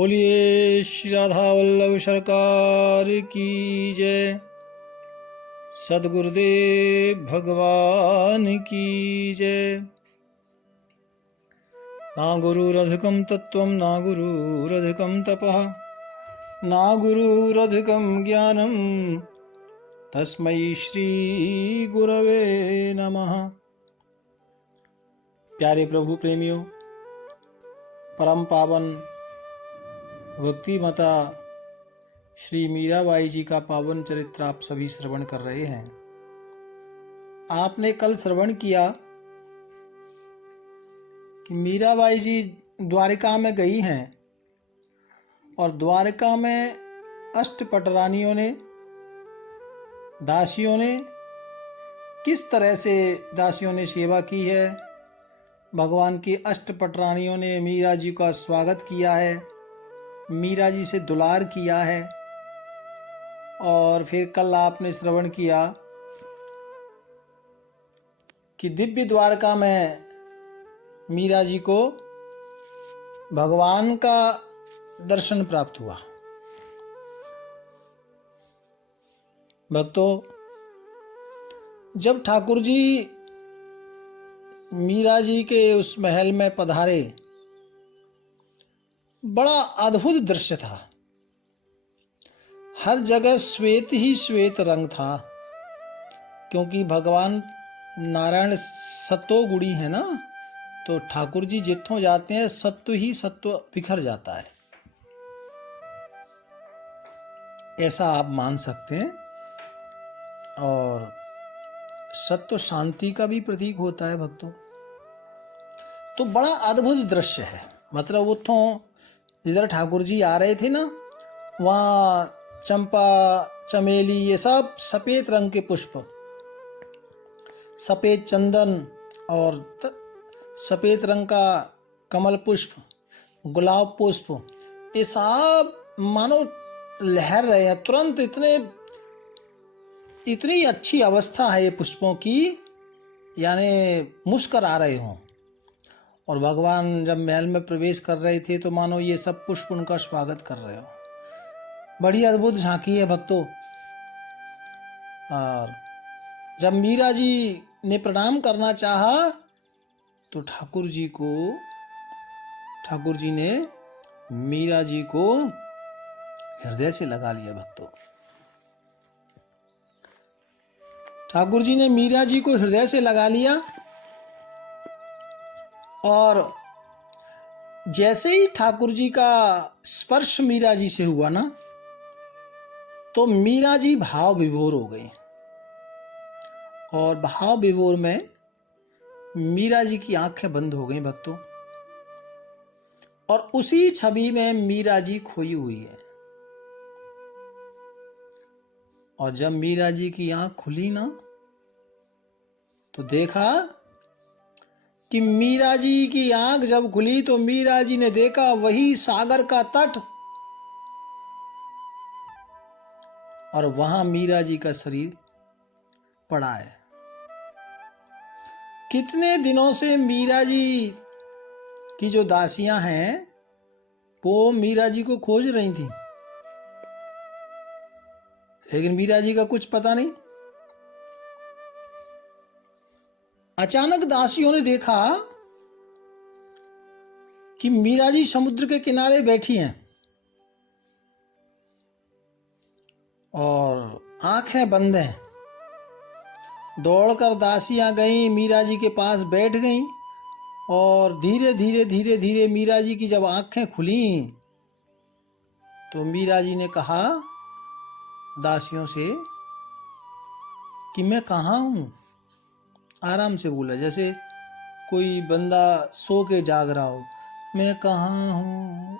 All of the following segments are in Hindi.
बोलिए श्री राधा वल्लभ सरकार की जय। सद्गुरुदेव भगवान की जय। ना गुरुरधिकं तत्त्वं ना गुरुरधिकं तपः ना गुरुरधिकं ज्ञानं तस्मै श्री गुरवे नमः। प्यारे प्रभु प्रेमियों, परम पावन भक्ति माता श्री मीराबाई जी का पावन चरित्र आप सभी श्रवण कर रहे हैं। आपने कल श्रवण किया कि मीराबाई जी द्वारिका में गई हैं और द्वारिका में अष्टपटरानियों ने, दासियों ने किस तरह से दासियों ने सेवा की है। भगवान की अष्टपटरानियों ने मीरा जी का स्वागत किया है, मीरा जी से दुलार किया है। और फिर कल आपने श्रवण किया कि दिव्य द्वारका में मीरा जी को भगवान का दर्शन प्राप्त हुआ। भक्तों, जब ठाकुर जी मीरा जी के उस महल में पधारे, बड़ा अद्भुत दृश्य था। हर जगह श्वेत ही श्वेत रंग था, क्योंकि भगवान नारायण सत्तो गुणी है ना, तो ठाकुर जी जितों जाते हैं सत्व ही सत्व बिखर जाता है, ऐसा आप मान सकते हैं। और सत्व शांति का भी प्रतीक होता है भक्तों। तो बड़ा अद्भुत दृश्य है। मतलब उतों जिधर ठाकुर जी आ रहे थे ना, वहाँ चंपा, चमेली, ये सब सफ़ेद रंग के पुष्प, सफ़ेद चंदन और सफ़ेद रंग का कमल पुष्प, गुलाब पुष्प, ये सब मानो लहर रहे हैं तुरंत। इतनी अच्छी अवस्था है ये पुष्पों की, यानी मुस्कुरा आ रहे हों। और भगवान जब महल में प्रवेश कर रहे थे तो मानो ये सब पुष्प उनका स्वागत कर रहे हो। बड़ी अद्भुत झांकी है भक्तों। और जब मीरा जी ने प्रणाम करना चाहा तो ठाकुर जी ने मीरा जी को हृदय से लगा लिया। भक्तों, ठाकुर जी ने मीरा जी को हृदय से लगा लिया। और जैसे ही ठाकुर जी का स्पर्श मीरा जी से हुआ ना, तो मीरा जी भाव विभोर हो गई। और भाव विभोर में मीरा जी की आंखें बंद हो गई भक्तों। और उसी छवि में मीरा जी खोई हुई है। और जब मीरा जी की आंख खुली ना, तो देखा कि मीरा जी की आंख जब खुली तो मीरा जी ने देखा वही सागर का तट, और वहां मीरा जी का शरीर पड़ा है। कितने दिनों से मीरा जी की जो दासियां हैं वो मीरा जी को खोज रही थी, लेकिन मीरा जी का कुछ पता नहीं। अचानक दासियों ने देखा कि मीरा जी समुद्र के किनारे बैठी हैं और आंखें बंद हैं। दौड़कर दासियां गईं, मीरा जी के पास बैठ गईं। और धीरे धीरे मीरा जी की जब आंखें खुली तो मीरा जी ने कहा दासियों से कि मैं कहाँ हूँ। आराम से बोला, जैसे कोई बंदा सो के जाग रहा हो, मैं कहाँ हूँ,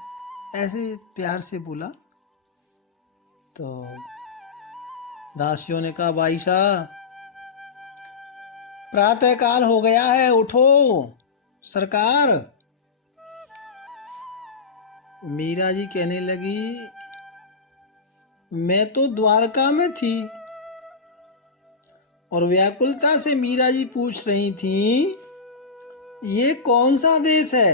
ऐसे प्यार से बोला। तो दासियों ने कहा, भाई साहब प्रातः काल हो गया है, उठो सरकार। मीरा जी कहने लगी, मैं तो द्वारका में थी। और व्याकुलता से मीरा जी पूछ रही थी, ये कौन सा देश है।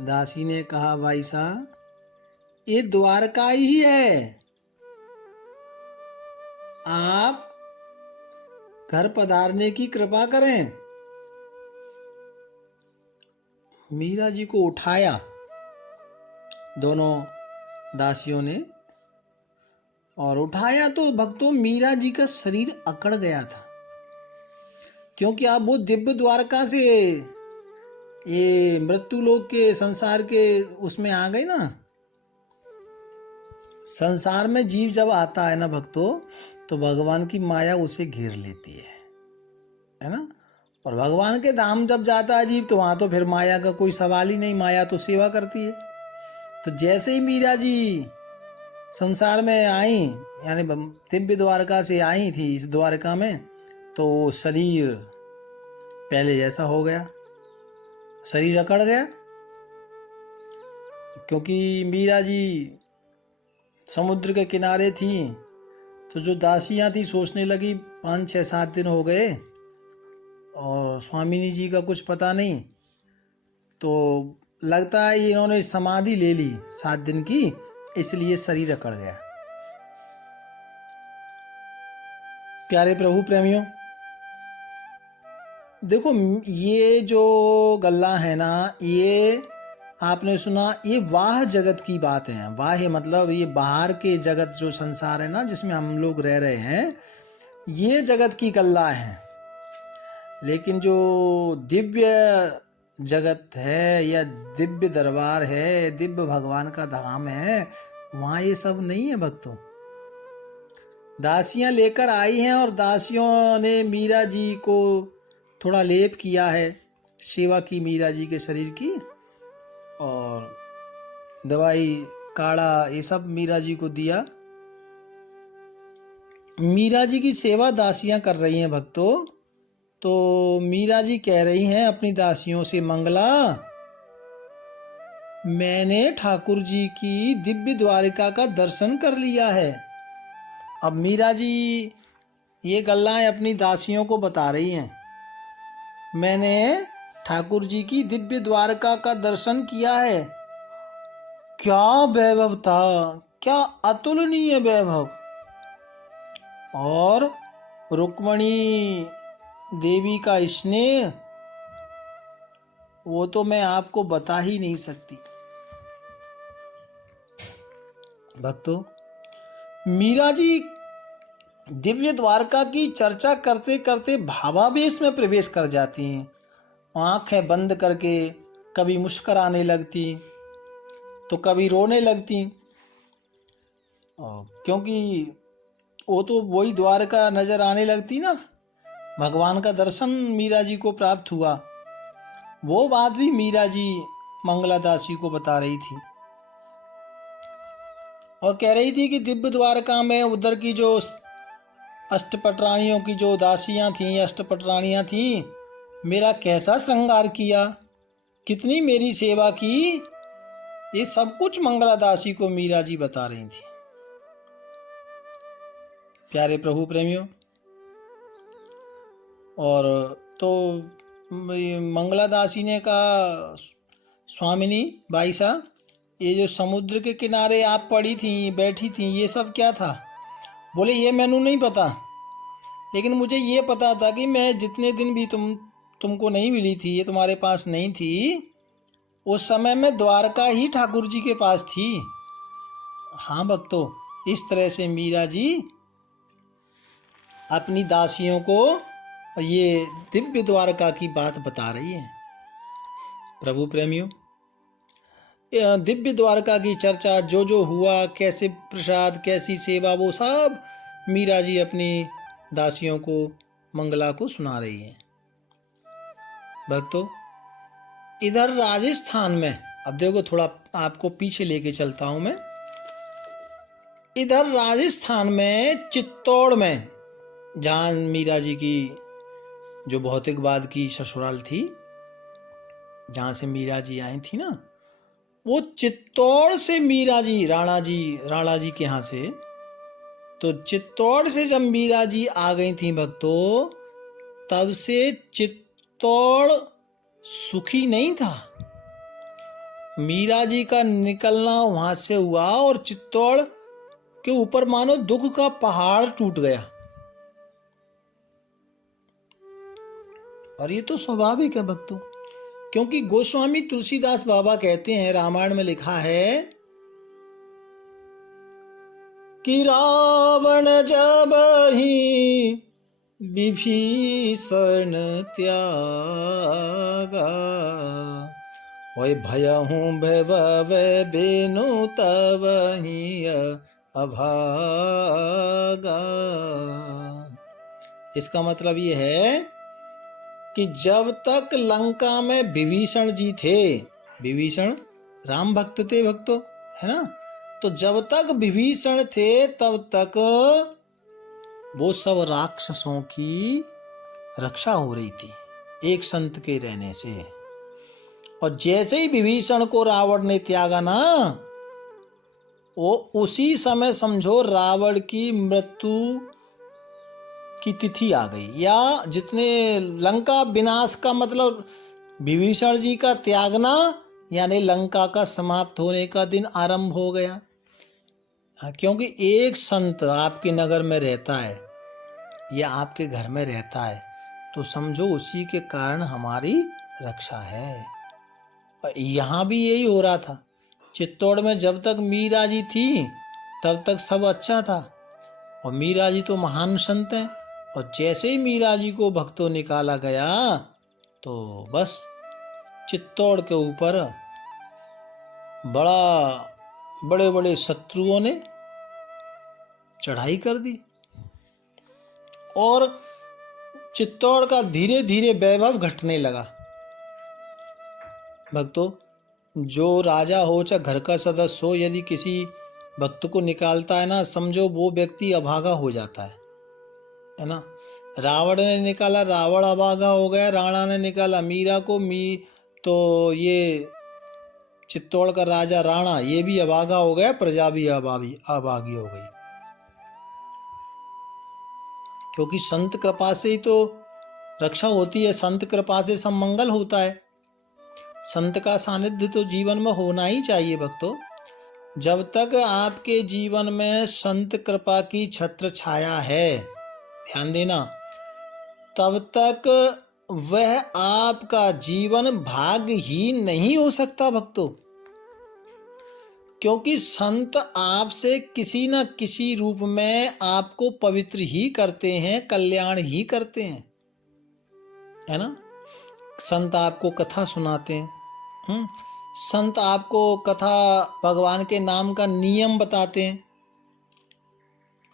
दासी ने कहा, भाई साहब ये द्वारका ही है, आप घर पधारने की कृपा करें। मीरा जी को उठाया दोनों दासियों ने, और उठाया तो भक्तों मीरा जी का शरीर अकड़ गया था, क्योंकि आप वो दिव्य द्वारका से ये मृत्यु लोक के संसार के उसमें आ गए ना। संसार में जीव जब आता है ना भक्तों, तो भगवान की माया उसे घेर लेती है ना। और भगवान के धाम जब जाता है जीव, तो वहां तो फिर माया का कोई सवाल ही नहीं, माया तो सेवा करती है। तो जैसे ही मीरा जी संसार में आई, यानी दिव्य द्वारका से आई थी इस द्वारका में, तो शरीर पहले जैसा हो गया, शरीर अकड़ गया। क्योंकि मीरा जी समुद्र के किनारे थी, तो जो दासियां थी सोचने लगी 5, 6, 7 दिन हो गए और स्वामिनी जी का कुछ पता नहीं, तो लगता है इन्होंने समाधि ले ली 7 दिन की, इसलिए शरीर अकड़ गया। प्यारे प्रभु प्रेमियों, देखो ये जो गल्ला है ना, ये आपने सुना, ये वाह जगत की बात है। वाह मतलब ये बाहर के जगत जो संसार है ना, जिसमें हम लोग रह रहे हैं, ये जगत की गल्ला है। लेकिन जो दिव्य जगत है या दिव्य दरबार है, दिव्य भगवान का धाम है, वहाँ ये सब नहीं है भक्तों। दासियां लेकर आई हैं और दासियों ने मीरा जी को थोड़ा लेप किया है, सेवा की मीरा जी के शरीर की, और दवाई काढ़ा ये सब मीरा जी को दिया। मीरा जी की सेवा दासियां कर रही हैं भक्तों। तो मीरा जी कह रही हैं अपनी दासियों से, मंगला, मैंने ठाकुर जी की दिव्य द्वारिका का दर्शन कर लिया है। अब मीरा जी ये गल्लाएं अपनी दासियों को बता रही हैं, मैंने ठाकुर जी की दिव्य द्वारका का दर्शन किया है। क्या वैभव था, क्या अतुलनीय वैभव। और रुक्मणी देवी का स्नेह, वो तो मैं आपको बता ही नहीं सकती। भक्तों, मीरा जी दिव्य द्वारका की चर्चा करते करते भावावेश में प्रवेश कर जाती हैं। आंखें बंद करके कभी मुस्कुराने लगती, तो कभी रोने लगती, क्योंकि वो तो वही द्वारका नजर आने लगती ना। भगवान का दर्शन मीरा जी को प्राप्त हुआ, वो बात भी मीरा जी मंगला दासी को बता रही थी, और कह रही थी कि दिव्य द्वारका में उधर की जो अष्टपटरानियों की जो दासियां थीं, अष्टपटरानियां थीं, मेरा कैसा श्रृंगार किया, कितनी मेरी सेवा की, ये सब कुछ मंगला दासी को मीरा जी बता रही थी। प्यारे प्रभु प्रेमियों, और तो मंगला दासी ने कहा, स्वामिनी भाई साहब, ये जो समुद्र के किनारे आप पड़ी थी, बैठी थी, ये सब क्या था? बोले, ये मैनू नहीं पता, लेकिन मुझे ये पता था कि मैं जितने दिन भी तुमको नहीं मिली थी, ये तुम्हारे पास नहीं थी, उस समय मैं द्वारका ही ठाकुर जी के पास थी। हाँ भक्तों, इस तरह से मीरा जी अपनी दासियों को ये दिव्य द्वारका की बात बता रही है। प्रभु प्रेमियों, दिव्य द्वारका की चर्चा, जो जो हुआ, कैसे प्रसाद, कैसी सेवा, वो सब मीरा जी अपनी दासियों को, मंगला को सुना रही है। भक्तों, इधर राजस्थान में, अब देखो थोड़ा आपको पीछे लेके चलता हूं मैं। इधर राजस्थान में चित्तौड़ में, जहां मीरा जी की जो भौतिकवाद की ससुराल थी, जहां से मीरा जी आई थी ना, वो चित्तौड़ से मीरा जी राणा जी के यहाँ से, तो चित्तौड़ से जब मीरा जी आ गई थी भक्तों, तब से चित्तौड़ सुखी नहीं था। मीरा जी का निकलना वहां से हुआ और चित्तौड़ के ऊपर मानो दुख का पहाड़ टूट गया। और ये तो स्वाभाविक है भक्तों, क्योंकि गोस्वामी तुलसीदास बाबा कहते हैं, रामायण में लिखा है कि रावण जब ही विभीषण त्यागा, वै भयहु भव बेनु तब ही अभागा। इसका मतलब ये है कि जब तक लंका में विभीषण जी थे, विभीषण राम भक्त थे भक्तों, है ना, तो जब तक विभीषण थे तब तक वो सब राक्षसों की रक्षा हो रही थी एक संत के रहने से। और जैसे ही विभीषण को रावण ने त्यागा ना, वो उसी समय समझो रावण की मृत्यु की तिथि आ गई, या जितने लंका विनाश का मतलब विभीषण जी का त्यागना यानी लंका का समाप्त होने का दिन आरंभ हो गया। क्योंकि एक संत आपके नगर में रहता है या आपके घर में रहता है तो समझो उसी के कारण हमारी रक्षा है। यहाँ भी यही हो रहा था। चित्तौड़ में जब तक मीरा जी थी तब तक सब अच्छा था, और मीरा जी तो महान संत हैं, और जैसे ही मीरा जी को भक्तों निकाला गया तो बस चित्तौड़ के ऊपर बड़े बड़े शत्रुओं ने चढ़ाई कर दी, और चित्तौड़ का धीरे धीरे वैभव घटने लगा। भक्तों, जो राजा हो चाहे घर का सदस्य हो, यदि किसी भक्त को निकालता है ना, समझो वो व्यक्ति अभागा हो जाता है ना। रावण ने निकाला, रावण अभागा हो गया, राणा ने निकाला मीरा को, तो ये चित्तौड़ का राजा राणा ये भी अभागा हो गया, प्रजा भी अभागी हो गई। क्योंकि संत कृपा से ही तो रक्षा होती है, संत कृपा से सब मंगल होता है। संत का सानिध्य तो जीवन में होना ही चाहिए भक्तों। जब तक आपके जीवन में संत कृपा की छत्र छाया है, ध्यान देना, तब तक वह आपका जीवन भाग्यहीन नहीं हो सकता भक्तों। क्योंकि संत आपसे किसी न किसी रूप में आपको पवित्र ही करते हैं, कल्याण ही करते हैं, है ना। संत आपको कथा सुनाते हैं, संत आपको कथा भगवान के नाम का नियम बताते हैं,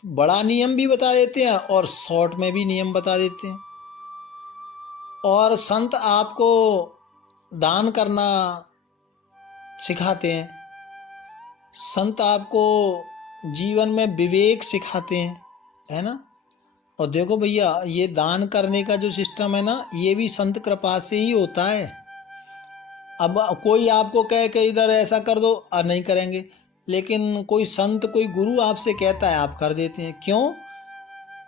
बड़ा नियम भी बता देते हैं और शॉर्ट में भी नियम बता देते हैं। और संत आपको दान करना सिखाते हैं, संत आपको जीवन में विवेक सिखाते हैं, है ना। और देखो भैया, ये दान करने का जो सिस्टम है ना, ये भी संत कृपा से ही होता है। अब कोई आपको कहे कि इधर ऐसा कर दो, नहीं करेंगे, लेकिन कोई संत कोई गुरु आपसे कहता है आप कर देते हैं। क्यों?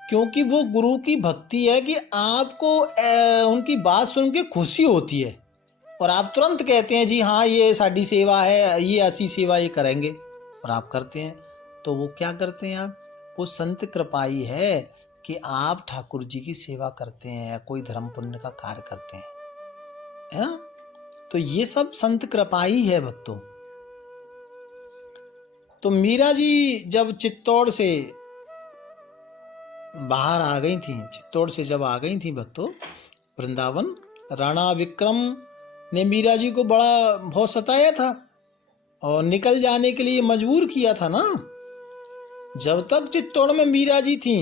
क्योंकि वो गुरु की भक्ति है कि आपको उनकी बात सुन के खुशी होती है और आप तुरंत कहते हैं जी हाँ ये साड़ी सेवा है, ये ऐसी सेवा ये करेंगे, और आप करते हैं। तो वो क्या करते हैं आप? वो संत कृपाई है कि आप ठाकुर जी की सेवा करते हैं या कोई धर्म पुण्य का कार्य करते हैं, है ना। तो ये सब संत कृपाई है भक्तों। तो मीरा जी जब चित्तौड़ से बाहर आ गई थी, चित्तौड़ से जब आ गई थी भक्तों वृंदावन, राणा विक्रम ने मीरा जी को बहुत सताया था और निकल जाने के लिए मजबूर किया था ना। जब तक चित्तौड़ में मीरा जी थी,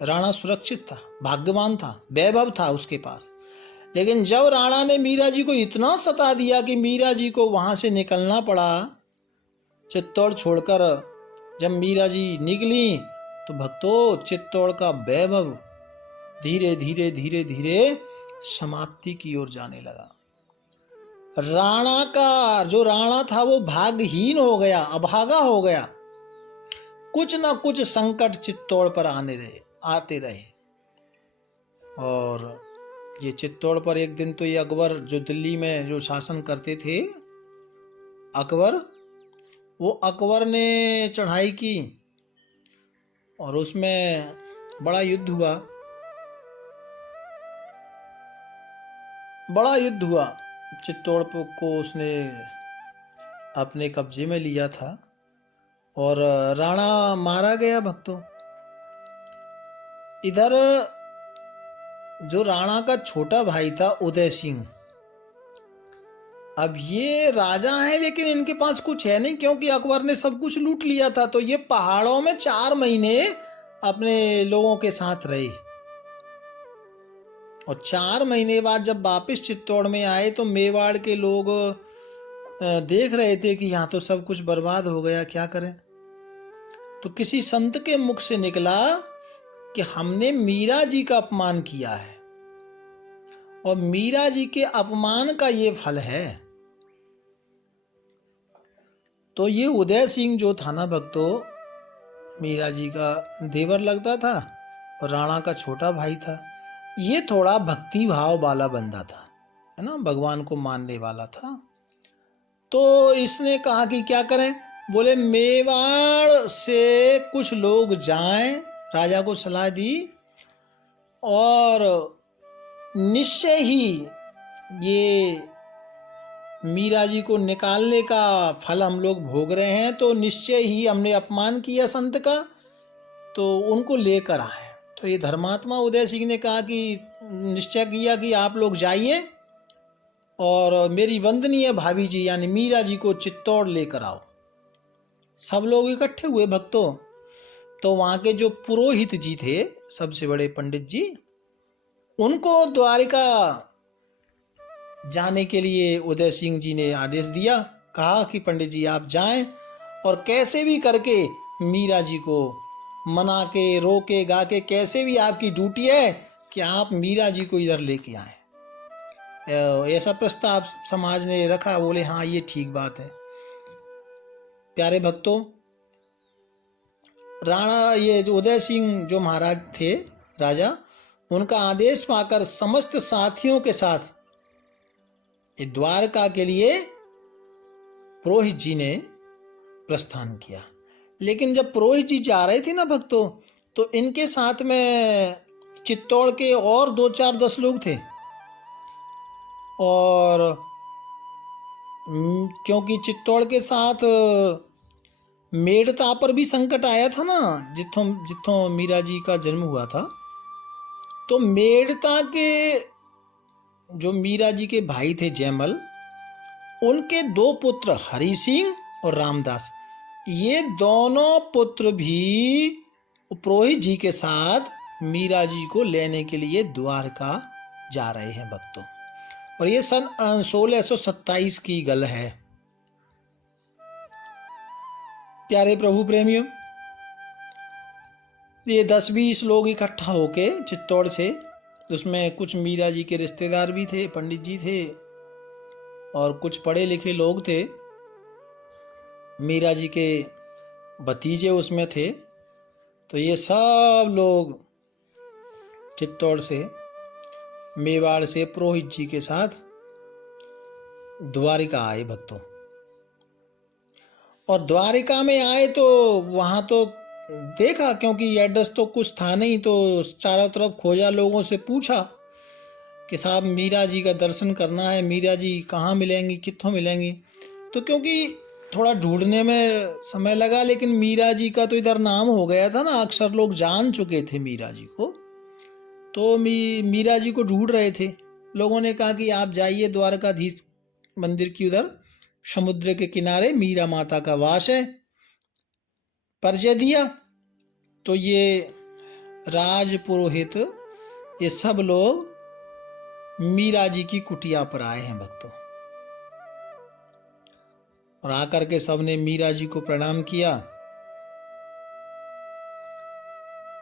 राणा सुरक्षित था, भाग्यवान था, वैभव था उसके पास। लेकिन जब राणा ने मीरा जी को इतना सता दिया कि मीरा जी को वहां से निकलना पड़ा, चित्तौड़ छोड़कर जब मीरा जी निकली तो भक्तों चित्तौड़ का वैभव धीरे धीरे धीरे धीरे समाप्ति की ओर जाने लगा। राणा का जो राणा था वो भाग्यहीन हो गया, अभागा हो गया। कुछ ना कुछ संकट चित्तौड़ पर आते रहे। और ये चित्तौड़ पर एक दिन तो ये अकबर जो दिल्ली में जो शासन करते थे, अकबर, वो अकबर ने चढ़ाई की और उसमें बड़ा युद्ध हुआ। चित्तौड़ को उसने अपने कब्जे में लिया था और राणा मारा गया भक्तों। इधर जो राणा का छोटा भाई था उदय सिंह, अब ये राजा है लेकिन इनके पास कुछ है नहीं, क्योंकि अकबर ने सब कुछ लूट लिया था। तो ये पहाड़ों में 4 महीने अपने लोगों के साथ रहे और 4 महीने बाद जब वापस चित्तौड़ में आए तो मेवाड़ के लोग देख रहे थे कि यहाँ तो सब कुछ बर्बाद हो गया, क्या करें। तो किसी संत के मुख से निकला कि हमने मीरा जी का अपमान किया है और मीरा जी के अपमान का ये फल है। तो ये उदय सिंह जो था ना भक्तों, मीरा जी का देवर लगता था और राणा का छोटा भाई था। ये थोड़ा भक्ति भाव वाला बंदा था, है ना, भगवान को मानने वाला था। तो इसने कहा कि क्या करें। बोले मेवाड़ से कुछ लोग जाएं, राजा को सलाह दी, और निश्चय ही ये मीरा जी को निकालने का फल हम लोग भोग रहे हैं। तो निश्चय ही हमने अपमान किया संत का, तो उनको लेकर आए। तो ये धर्मात्मा उदय सिंह ने कहा कि निश्चय किया कि आप लोग जाइए और मेरी वंदनीय भाभी जी यानी मीरा जी को चित्तौड़ लेकर आओ। सब लोग इकट्ठे हुए भक्तों। तो वहाँ के जो पुरोहित जी थे, सबसे बड़े पंडित जी, उनको द्वारिका जाने के लिए उदय सिंह जी ने आदेश दिया। कहा कि पंडित जी आप जाएं और कैसे भी करके मीरा जी को मना के, रोके गा के, कैसे भी आपकी ड्यूटी है कि आप मीरा जी को इधर लेके आए। ऐसा प्रस्ताव समाज ने रखा। बोले हाँ ये ठीक बात है। प्यारे भक्तों, राणा ये जो उदय सिंह जो महाराज थे राजा, उनका आदेश पाकर समस्त साथियों के साथ ये द्वारका के लिए पुरोहित जी ने प्रस्थान किया। लेकिन जब पुरोहित जी जा रहे थे ना भक्तों, तो इनके साथ में चित्तौड़ के और 2-4-10 लोग थे। और क्योंकि चित्तौड़ के साथ मेड़ता पर भी संकट आया था ना, जिथों मीरा जी का जन्म हुआ था। तो मेड़ता के जो मीरा जी के भाई थे जयमल, उनके 2 पुत्र हरि सिंह और रामदास, ये दोनों पुत्र भी पुरोहित जी के साथ मीरा जी को लेने के लिए द्वारका जा रहे हैं भक्तों। और ये सन 1627 की गल है। प्यारे प्रभु प्रेमियों, ये 10-20 लोग इकट्ठा होके चित्तौड़ से, उसमें कुछ मीरा जी के रिश्तेदार भी थे, पंडित जी थे और कुछ पढ़े लिखे लोग थे। मीरा जी के भतीजे उसमें थे। तो ये सब लोग चित्तौड़ से, मेवाड़ से पुरोहित जी के साथ द्वारिका आए भक्तों। और द्वारिका में आए तो वहाँ तो देखा, क्योंकि एड्रेस तो कुछ था नहीं, तो चारों तरफ खोजा, लोगों से पूछा कि साहब मीरा जी का दर्शन करना है, मीरा जी कहाँ मिलेंगी, कित्थों मिलेंगी। तो क्योंकि थोड़ा ढूंढने में समय लगा, लेकिन मीरा जी का तो इधर नाम हो गया था ना, अक्सर लोग जान चुके थे मीरा जी को। तो मीरा जी को ढूंढ रहे थे। लोगों ने कहा कि आप जाइए द्वारकाधीश मंदिर की उधर समुद्र के किनारे मीरा माता का वास है। परिचय दिया। तो ये राज पुरोहित, ये सब लोग मीरा जी की कुटिया पर आए हैं भक्तों। और आकर के सबने मीरा जी को प्रणाम किया।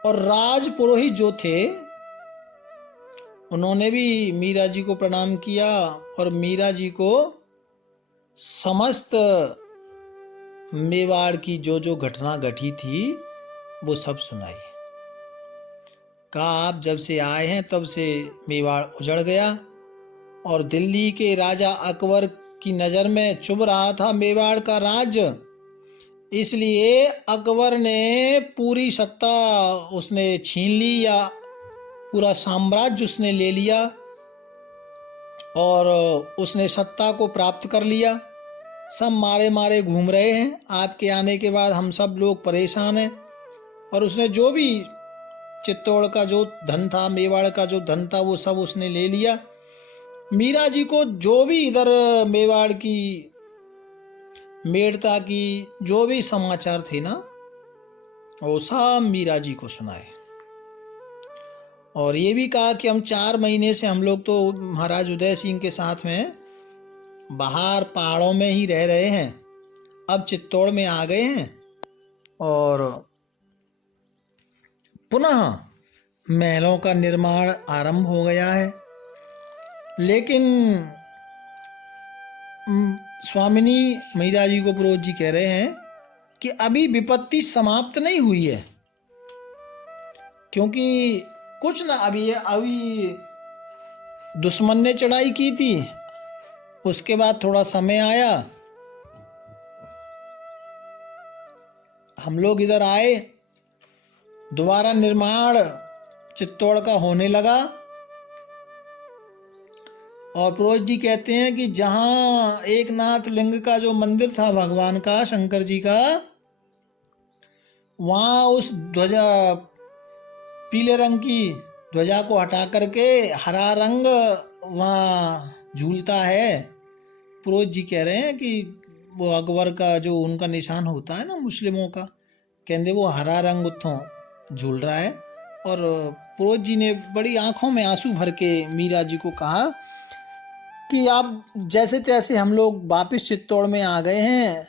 और राज पुरोहित जो थे उन्होंने भी मीरा जी को प्रणाम किया और मीरा जी को समस्त मेवाड़ की जो जो घटना घटी थी वो सब सुनाई। कहा आप जब से आए हैं तब से मेवाड़ उजड़ गया और दिल्ली के राजा अकबर की नज़र में चुभ रहा था मेवाड़ का राज्य, इसलिए अकबर ने पूरी सत्ता उसने छीन ली, या पूरा साम्राज्य उसने ले लिया और उसने सत्ता को प्राप्त कर लिया। सब मारे मारे घूम रहे हैं, आपके आने के बाद हम सब लोग परेशान हैं। और उसने जो भी चित्तौड़ का जो धन था, मेवाड़ का जो धन था, वो सब उसने ले लिया। मीरा जी को जो भी इधर मेवाड़ की, मेड़ता की जो भी समाचार थे ना, वो सब मीरा जी को सुनाए। और ये भी कहा कि हम 4 महीने से हम लोग तो महाराज उदय सिंह के साथ में बाहर पहाड़ों में ही रह रहे हैं, अब चित्तौड़ में आ गए हैं और पुनः महलों का निर्माण आरंभ हो गया है। लेकिन स्वामिनी मीरा जी को पुरोहित जी कह रहे हैं कि अभी विपत्ति समाप्त नहीं हुई है, क्योंकि कुछ ना अभी दुश्मन ने चढ़ाई की थी, उसके बाद थोड़ा समय आया, हम लोग इधर आए, दोबारा निर्माण चित्तौड़ का होने लगा। और पुरोहित जी कहते हैं कि जहाँ एकनाथ लिंग का जो मंदिर था भगवान का, शंकर जी का, वहाँ उस ध्वजा, पीले रंग की ध्वजा को हटा करके हरा रंग वहाँ झूलता है। पुरोहित जी कह रहे हैं कि वो अकबर का जो उनका निशान होता है ना मुस्लिमों का, कहते वो हरा रंग उत्थों झूल रहा है। और पुरोहित जी ने बड़ी आंखों में आंसू भर के मीरा जी को कहा कि आप जैसे तैसे हम लोग वापिस चित्तौड़ में आ गए हैं,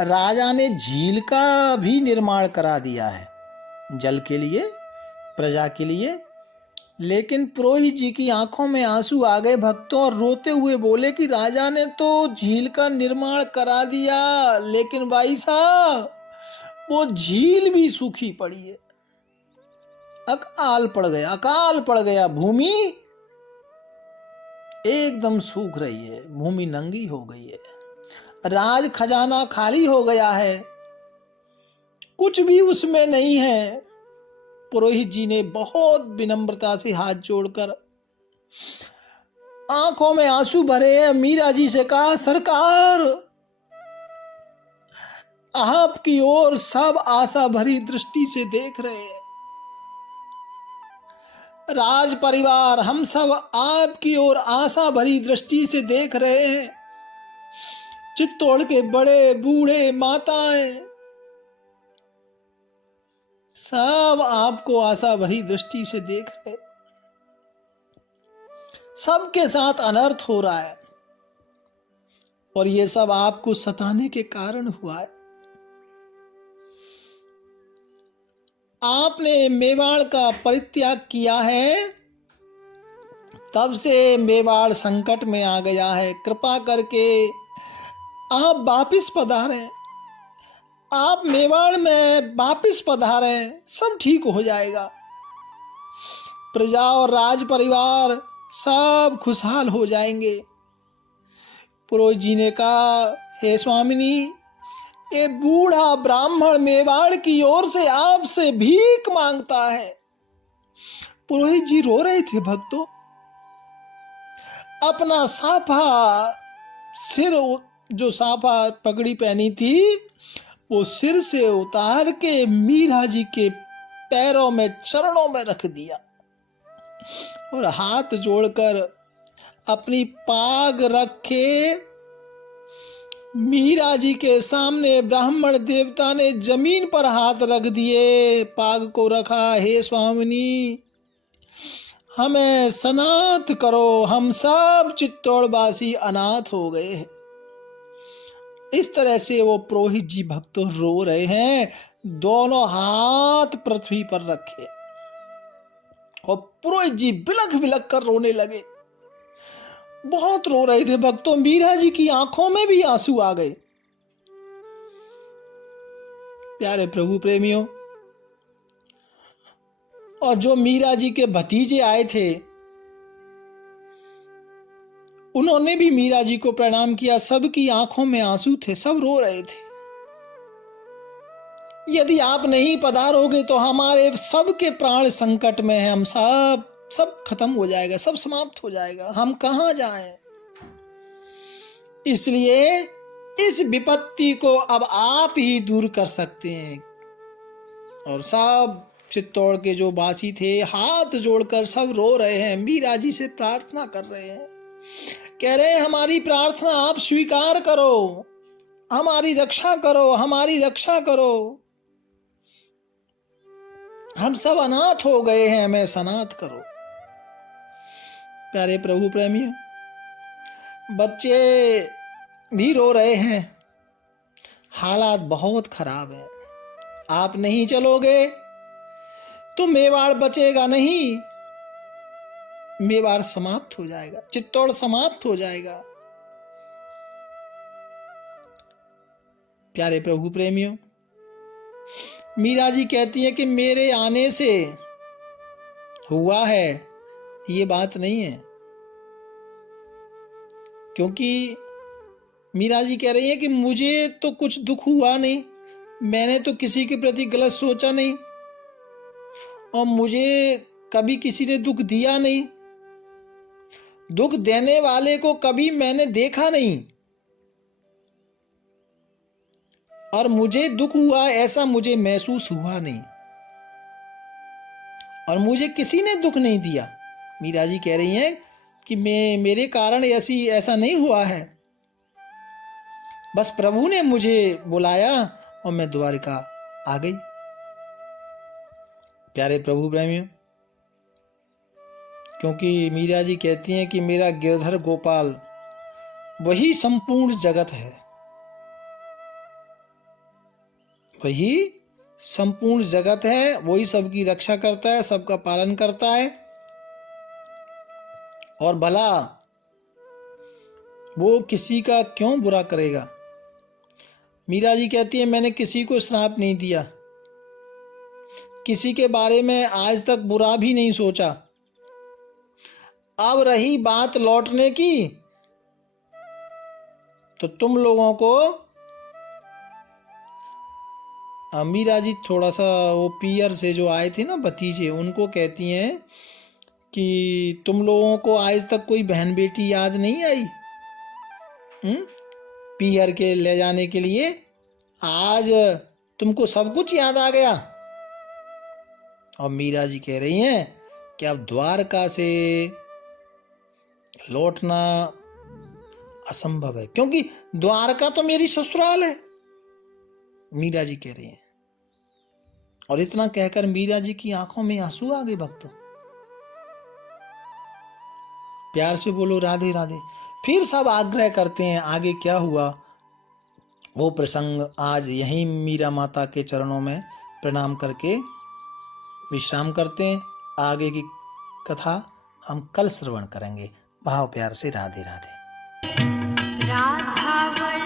राजा ने झील का भी निर्माण करा दिया है जल के लिए, प्रजा के लिए। लेकिन पुरोहित जी की आंखों में आंसू आ गए भक्तों, और रोते हुए बोले कि राजा ने तो झील का निर्माण करा दिया, लेकिन भाई साहब वो झील भी सूखी पड़ी है, अकाल पड़ गया, भूमि एकदम सूख रही है, भूमि नंगी हो गई है, राज खजाना खाली हो गया है, कुछ भी उसमें नहीं है। पुरोहित जी ने बहुत विनम्रता से हाथ जोड़कर आंखों में आंसू भरे मीरा जी से कहा, सरकार आपकी ओर सब आशा भरी दृष्टि से देख रहे हैं, राज परिवार हम सब आपकी ओर आशा भरी दृष्टि से देख रहे हैं, चित्तौड़ के बड़े बूढ़े माताएं सब आपको आशा भरी दृष्टि से देख रहे, सबके साथ अनर्थ हो रहा है, और ये सब आपको सताने के कारण हुआ है। आपने मेवाड़ का परित्याग किया है, तब से मेवाड़ संकट में आ गया है, कृपा करके आप वापिस पधारें, आप मेवाड़ में वापिस पधारें, सब ठीक हो जाएगा, प्रजा और राज परिवार सब खुशहाल हो जाएंगे। पुरोहित जी ने कहा, हे स्वामिनी, ये बूढ़ा ब्राह्मण मेवाड़ की ओर से आपसे भीख मांगता है। पुरोहित जी रो रहे थे भक्तों, अपना साफा सिर, जो साफा पगड़ी पहनी थी, वो सिर से उतार के मीरा जी के पैरों में, चरणों में रख दिया और हाथ जोड़कर अपनी पाग रखे मीरा जी के सामने ब्राह्मण देवता ने जमीन पर हाथ रख दिए, पाग को रखा, हे स्वामिनी हमें सनाथ करो, हम सब चित्तौड़वासी अनाथ हो गए हैं। इस तरह से वो पुरोहित जी भक्तों रो रहे हैं, दोनों हाथ पृथ्वी पर रखे, और पुरोहित जी बिलख बिलख कर रोने लगे, बहुत रो रहे थे भक्तों, मीरा जी की आंखों में भी आंसू आ गए। प्यारे प्रभु प्रेमियों, और जो मीरा जी के भतीजे आए थे, उन्होंने भी मीरा जी को प्रणाम किया। सबकी आंखों में आंसू थे, सब रो रहे थे। यदि आप नहीं पधारोगे तो हमारे सबके प्राण संकट में हैं, हम सब खत्म हो जाएगा, सब समाप्त हो जाएगा, हम कहां जाएं। इसलिए इस विपत्ति को अब आप ही दूर कर सकते हैं। और सब चित्तौड़ के जो बासी थे हाथ जोड़कर सब रो रहे हैं, मीरा जी से प्रार्थना कर रहे हैं, कह रहे हैं हमारी प्रार्थना आप स्वीकार करो, हमारी रक्षा करो, हमारी रक्षा करो। हम सब अनाथ हो गए हैं, हमें सनाथ करो। प्यारे प्रभु प्रेमियों, बच्चे भी रो रहे हैं, हालात बहुत खराब है। आप नहीं चलोगे तो मेवाड़ बचेगा नहीं, मेवाड़ समाप्त हो जाएगा, चित्तौड़ समाप्त हो जाएगा। प्यारे प्रभु प्रेमियों, मीरा जी कहती है कि मेरे आने से हुआ है, ये बात नहीं है। क्योंकि मीरा जी कह रही है कि मुझे तो कुछ दुख हुआ नहीं, मैंने तो किसी के प्रति गलत सोचा नहीं, और मुझे कभी किसी ने दुख दिया नहीं, दुख देने वाले को कभी मैंने देखा नहीं, और मुझे दुख हुआ ऐसा मुझे महसूस हुआ नहीं, और मुझे किसी ने दुख नहीं दिया। मीरा जी कह रही हैं कि मेरे कारण ऐसा नहीं हुआ है, बस प्रभु ने मुझे बुलाया और मैं द्वारका आ गई। प्यारे प्रभु प्रेमियों, क्योंकि मीरा जी कहती हैं कि मेरा गिरधर गोपाल वही संपूर्ण जगत है, वही संपूर्ण जगत है, वही सबकी रक्षा करता है, सबका पालन करता है, और भला वो किसी का क्यों बुरा करेगा। मीरा जी कहती है मैंने किसी को श्राप नहीं दिया, किसी के बारे में आज तक बुरा भी नहीं सोचा। अब रही बात लौटने की, तो तुम लोगों को, मीरा जी थोड़ा सा वो पियर से जो आए थे ना भतीजे, उनको कहती हैं कि तुम लोगों को आज तक कोई बहन बेटी याद नहीं आई पियर के ले जाने के लिए, आज तुमको सब कुछ याद आ गया। और मीरा जी कह रही हैं कि अब द्वारका से लौटना असंभव है, क्योंकि द्वारका तो मेरी ससुराल है, मीरा जी कह रही हैं। और इतना कहकर मीरा जी की आंखों में आंसू आ गए। भक्तों, प्यार से बोलो राधे राधे। फिर सब आग्रह करते हैं, आगे क्या हुआ वो प्रसंग आज यहीं मीरा माता के चरणों में प्रणाम करके विश्राम करते हैं। आगे की कथा हम कल श्रवण करेंगे। भाव प्यार से राधे राधे। राधा